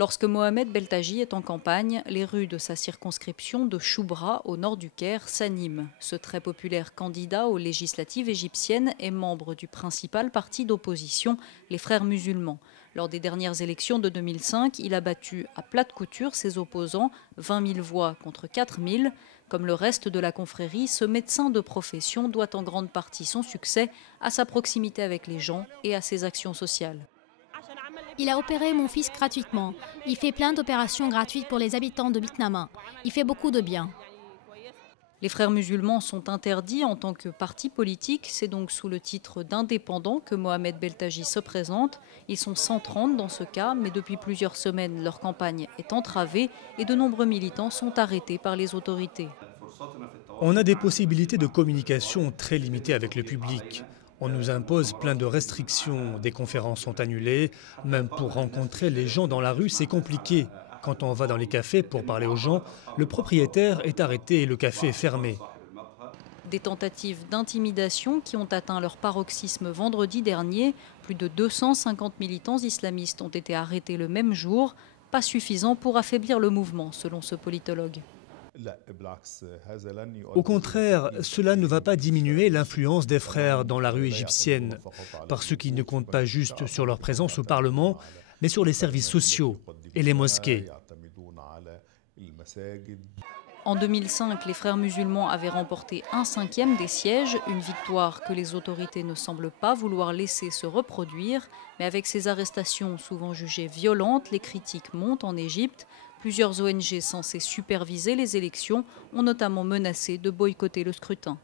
Lorsque Mohamed Beltaji est en campagne, les rues de sa circonscription de Choubra, au nord du Caire, s'animent. Ce très populaire candidat aux législatives égyptiennes est membre du principal parti d'opposition, les Frères musulmans. Lors des dernières élections de 2005, il a battu à plate couture ses opposants, 20 000 voix contre 4 000. Comme le reste de la confrérie, ce médecin de profession doit en grande partie son succès à sa proximité avec les gens et à ses actions sociales. Il a opéré mon fils gratuitement. Il fait plein d'opérations gratuites pour les habitants de Bitnama. Il fait beaucoup de bien. Les Frères musulmans sont interdits en tant que parti politique. C'est donc sous le titre d'indépendant que Mohamed Beltaji se présente. Ils sont 130 dans ce cas, mais depuis plusieurs semaines, leur campagne est entravée et de nombreux militants sont arrêtés par les autorités. On a des possibilités de communication très limitées avec le public. On nous impose plein de restrictions, des conférences sont annulées, même pour rencontrer les gens dans la rue, c'est compliqué. Quand on va dans les cafés pour parler aux gens, le propriétaire est arrêté et le café est fermé. Des tentatives d'intimidation qui ont atteint leur paroxysme vendredi dernier. Plus de 250 militants islamistes ont été arrêtés le même jour. Pas suffisant pour affaiblir le mouvement, selon ce politologue. Au contraire, cela ne va pas diminuer l'influence des frères dans la rue égyptienne, parce qu'ils ne comptent pas juste sur leur présence au Parlement, mais sur les services sociaux et les mosquées. En 2005, les Frères musulmans avaient remporté 1/5 des sièges, une victoire que les autorités ne semblent pas vouloir laisser se reproduire. Mais avec ces arrestations souvent jugées violentes, les critiques montent en Égypte. Plusieurs ONG censées superviser les élections ont notamment menacé de boycotter le scrutin.